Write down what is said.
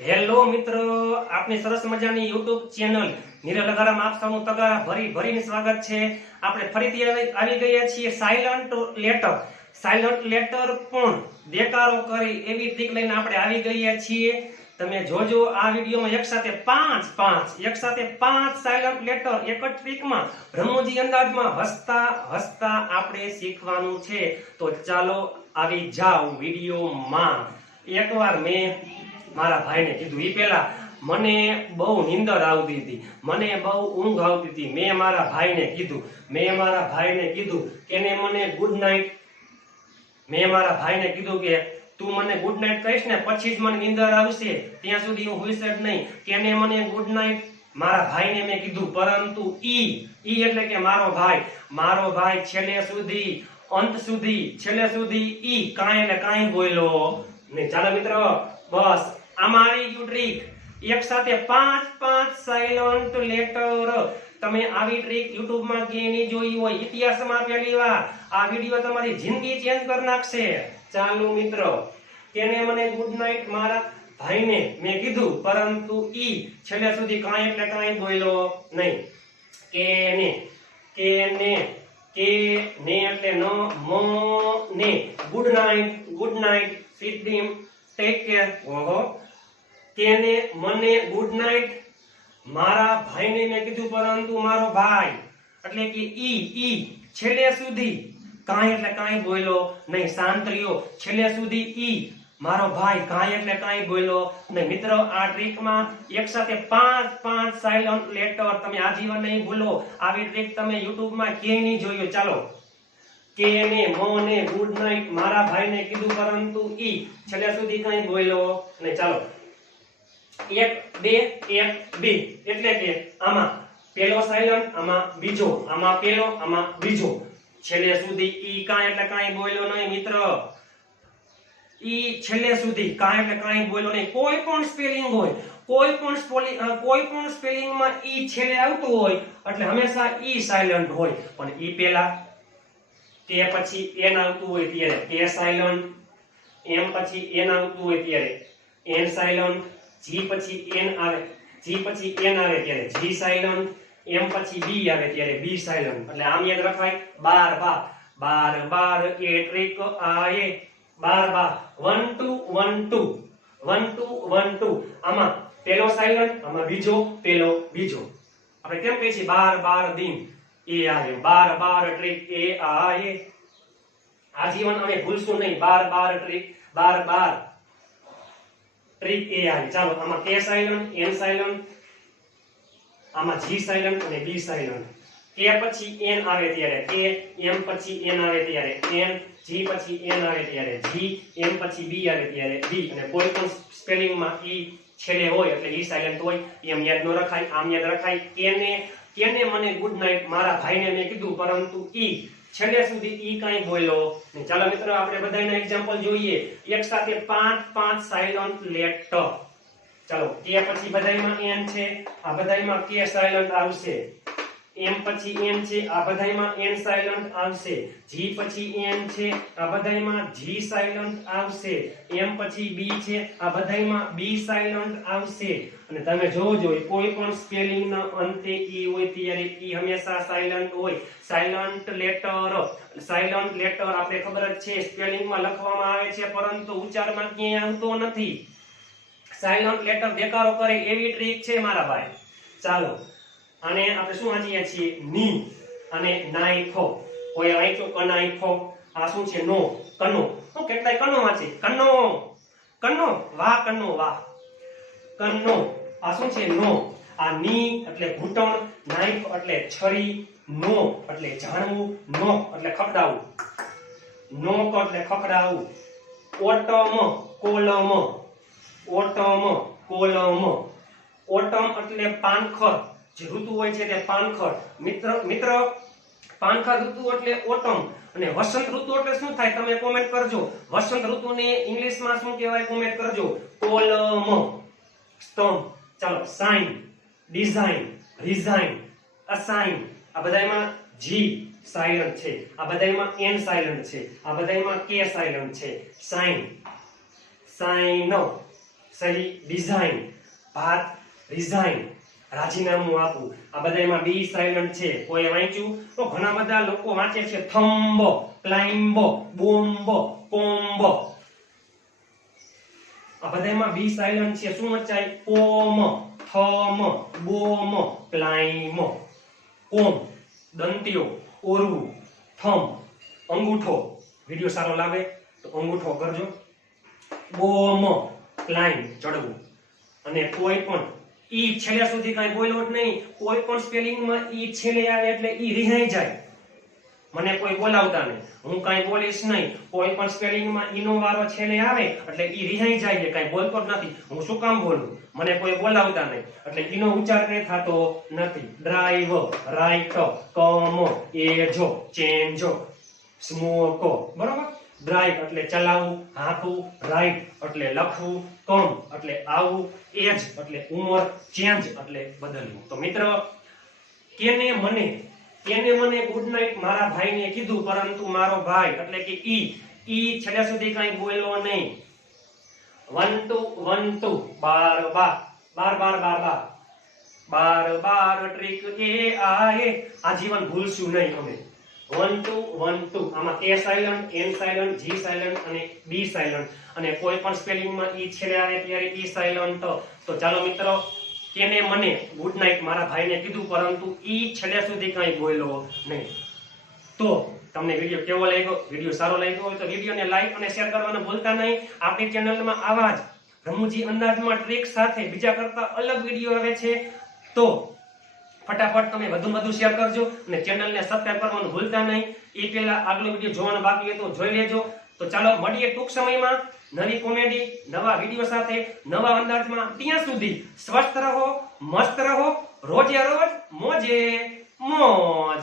Hello મિત્રો, આપની સરસ મજાની યુટ્યુબ ચેનલ નીરલ લગારામાં આપ સૌનું તગારા ભરીને સ્વાગત છે। આપણે ફરીથી આવી ગયા છીએ સાયલન્ટ લેટર પણ દેકારો કરી એવી ટ્રીક લઈને આપણે આવી ગયા છીએ। તમે જોજો આ વિડીયોમાં એક સાથે પાંચ સાયલન્ટ લેટર એક જ ટ્રીકમાં રમૂજી અંદાજમાં હસતા આપણે શીખવાનું છે। તો ચાલો આવી જાઓ વિડીયોમાં। એકવાર મેં મારા ભાઈને કીધું, ઈ પેલા મને બહુ નીંદર આવતી હતી, મને બહુ ઊંઘ આવતી હતી। મેં મારા ભાઈને કીધું કે મને ગુડ નાઇટ, મેં મારા ભાઈને કીધું કે તું મને ગુડ નાઇટ કહીશ ને પછી જ મને નીંદર આવશે, ત્યાં સુધી હું હોઈશ જ નહીં, કે મને ગુડ નાઇટ। મારા ભાઈને મેં કીધું, પરંતુ ઈ એટલે કે મારો ભાઈ છેલ્લે સુધી ઈ કાંઈ બોલ્યો નહીં। ચાલો મિત્રો, બસ આમાં આવી ગયું ટ્રીક। એક સાથે પાંચ સાયલન્ટ લેટર। તમે આવી ટ્રીક યુટ્યુબ માં ક્યાંય નહીં જોઈ હોય, ઇતિહાસમાં પહેલી વાર। આ વિડિયો તમારી જિંદગી ચેન્જ કરી નાખશે। ચાલો મિત્રો, કેને મને ગુડ નાઇટ મારા ભાઈને મેં કીધું, પરંતુ ઈ છેલ્લે સુધી કાંઈ બોલ્યો નહીં। કેને એટલે નો મો ને good night sweet dream take care. ઓહો, કેને મને ગુડ નાઇટ મારા ભાઈને મેં કીધું, પરંતુ મારો ભાઈ એટલે કે ઈ છેલ્લે સુધી કાંઈ બોલ્યો નહીં। શાંત રહ્યો, છેલ્લે સુધી ઈ મારો ભાઈ કાંઈ બોલ્યો નહીં। મિત્રો, આ ટ્રીકમાં એક સાથે પાંચ સાયલન્ટ લેટર તમે આજીવન નહીં ભૂલો। આવી ટ્રીક તમે યુટ્યુબ માં ક્યાંય નહીં જોયું। ચાલો, કેને મોને ગુડ નાઇટ મારા ભાઈને કીધું, પરંતુ ઈ છેલ્લે સુધી કાંઈ બોલ્યો નહીં। ચાલો, 1 2 એટલે કે આમાં પેલો સાયલન્ટ, આમાં બીજો, આમાં પેલો, આમાં બીજો। છેલ્લે સુધી ઈ કાંઈ બોલ્યો નહીં। મિત્ર, ઈ છેલ્લે સુધી કાંઈ બોલ્યો નહીં। કોઈ પણ સ્પેલિંગ હોય, કોઈ પણ સ્પેલિંગમાં ઈ છેલ્લે આવતું હોય એટલે હંમેશા ઈ સાયલન્ટ હોય। પણ ઈ પહેલા તે પછી એન આવતું હોય ત્યારે કે સાયલન્ટ, એમ પછી એન આવતું હોય ત્યારે એન સાયલન્ટ, જી પછી એન આવે ત્યારે જી સાયલન્ટ, એમ પછી બી આવે ત્યારે બી સાયલન્ટ। એટલે આમ યાદ રખાય, બાર એ ટ્રીક આએ 12 1 2 આમાં પેલો સાયલન્ટ, આમાં બીજો, પેલો બીજો। આપણે કેમ કહીએ છીએ 12 દિન એ આવે, 12 ટ્રીક એ આએ। આજીવન અમે ભૂલશું નહીં, 12 ટ્રીક, 12 ટ્રીક એ આવે। ચાલો, આમાં કે સાયલન્ટ, એન સાયલન્ટ, આમાં જી સાયલન્ટ અને બી સાયલન્ટ। કે પછી એન આવે ત્યારે કે, એમ પછી એન આવે ત્યારે એન, જી પછી એન આવે ત્યારે જી, એમ પછી બી આવે ત્યારે બી। અને કોઈ પણ સ્પેલિંગમાં ઈ છેલ્લે હોય એટલે ઈ સાયલન્ટ હોય, એમ યાદ ન રખાય, આમ યાદ રખાય। કેને મને ગુડ નાઇટ મારા ભાઈને મેં કીધું, પરંતુ ઈ છેલ્લે સુધી ઈ કાંઈ બોલ્યો નહીં। ચાલો મિત્રો, આપણે બધાના એક્ઝામ્પલ જોઈએ। એક સાથે પાંચ સાયલન્ટ લેટર। ચાલો, કે પછી બધાયમાં એન છે, આ બધાયમાં કે સાયલન્ટ આવશે। એમ પછી એન છે, આ બધાયમાં એન સાયલન્ટ આવશે। જી પછી એન છે, આ બધાયમાં જી સાયલન્ટ આવશે। એમ પછી બી છે, આ બધાયમાં બી સાયલન્ટ આવશે। અને તમે જોજો, કોઈ પણ સ્પેલિંગ ના અંતે ઈ હોય ત્યારે ઈ હંમેશા સાયલન્ટ હોય। સાયલન્ટ લેટર આપણે ખબર જ છે, સ્પેલિંગમાં લખવામાં આવે છે પરંતુ ઉચ્ચારમાં ક્યાંય આવતો નથી। સાયલન્ટ લેટર દેકારો કરે એવી ટ્રીક છે મારા ભાઈ। ચાલો, અને આપણે શું વાંચીએ છીએ, ની અને નાઈખો। કોઈ વાંચ્યો કનાઈખો, આ શું છે, નો, કનો। હું કેટલાય કનો વાંચે, કનો વાહ, કનો। આ શું છે, નો। આ ની એટલે ઘૂંટણ, નાઈફ એટલે છરી, નો એટલે જાણવું, નો એટલે ખકડાવવું, નોક એટલે ખકડાવવું। ઓટમ એટલે પાનખર, જે ઋતુ હોય છે તે પાનખર। મિત્ર, પાનખર ઋતુ એટલે ઓટમ। અને વસંત ઋતુ એટલે શું થાય, તમે કોમેન્ટ કરજો। વસંત ઋતુને ઇંગ્લિશમાં શું કહેવાય, કોમેન્ટ કરજો। કોલમ, સ્તંભ। ચાલો, સાઇન, ડિઝાઇન, રિઝાઇન, અસાઇન। આ બધામાં જી સાયલન્ટ છે, આ બધામાં એન સાયલન્ટ છે, આ બધામાં કે સાયલન્ટ છે। સાઇન, સાઇન, સહી ડિઝાઇન, ભાત રિઝાઇન, રાજીનામું આપવું. આ બધામાં બી સાયલન્ટ છે. કોઈ વાંચ્યું તો ઘણા બધા લોકો વાંચે છે થંબ, ક્લાઇમ્બ, બોમ્બ, કોમ્બ. આ બધામાં બી સાયલન્ટ છે. શું વંચાય? કોમ, થમ, બોમ, ક્લાઇમ, કોમ, દંતીઓ, ઓરવું, થમ, અંગૂઠો. વિડિયો સારો લાગે તો અંગૂઠો કરજો. બોમ, ક્લાઇમ, ચડવું. અને કોઈ પણ ઈ છેલ્લે સુધી કઈ બોલ્યો જ નહીં. કોઈ પણ સ્પેલિંગમાં ઈ છેલ્લે આવે એટલે ઈ રિહાઈ જાય. મને કોઈ બોલાવતા નહીં, હું કઈ બોલીશ નહીં. કોઈ પણ સ્પેલિંગમાં ઈ નો વારો છેલ્લે આવે એટલે ઈ રિહાઈ જાય છે, કઈ બોલતો જ નથી. હું શું કામ બોલું? મને કોઈ બોલાવતા નહીં એટલે ઈ નો ઉચ્ચાર કઈ થતો નથી. ડ્રાઈવ, રાઈટ, કમ, એજો, ચેન્જ, સ્મોક. બરોબર? ડ્રાઈવ એટલે ચલાવવું, હાંકવું, રાઈટ એટલે લખવું, કમ એટલે આવવું, એજ એટલે ઉંમર, ચેન્જ એટલે બદલવું. તો મિત્ર, કેને મને ગુડ નાઈટ મારા ભાઈને કીધું, પરંતુ મારો ભાઈ એટલે કે ઈ છેલ્લે સુધી કઈ બોલ્યો નહીં. 1 2 1 2 12 12 ટ્રીક એ આયે. આજીવન ભૂલશું નહીં અમે. 1 2 1 2. આમાં એ સાયલન્ટ, એન સાયલન્ટ, જી સાયલન્ટ અને બી સાયલન્ટ. અને કોઈ પણ સ્પેલિંગમાં ઈ છેલ્લે આવે ત્યારે ઈ સાયલન્ટ. તો ચાલો મિત્રો, કેને મને ગુડ નાઈટ મારા ભાઈને કીધું, પરંતુ ઈ છેલ્લે સુધી કઈ બોલ્યો નહીં. તો તમને વિડિયો કેવો લાગ્યો? વિડિયો સારો લાગ્યો હોય તો વિડિયોને લાઈક અને શેર કરવાનું ભૂલતા નહીં. આપણી ચેનલમાં આવા જ રમૂજી અંદાજમાં ટ્રીક સાથે બીજા કરતા અલગ વિડિયો આવે છે. તો ફટાફટ તમે વધુ શેર કરજો અને ચેનલને સબસ્ક્રાઇબ કરવાનું ભૂલતા નહીં. એ પહેલા આગલો વિડિયો જોવાનો બાકી હોય તો જોઈ લેજો. તો ચાલો મળીએ ટૂંક સમયમાં નવી કોમેડી, નવા વિડિયો સાથે, નવા અંદાજમાં. ત્યાં સુધી સ્વસ્થ રહો, મસ્ત રહો, રોજે રોજ મોજે મોજ.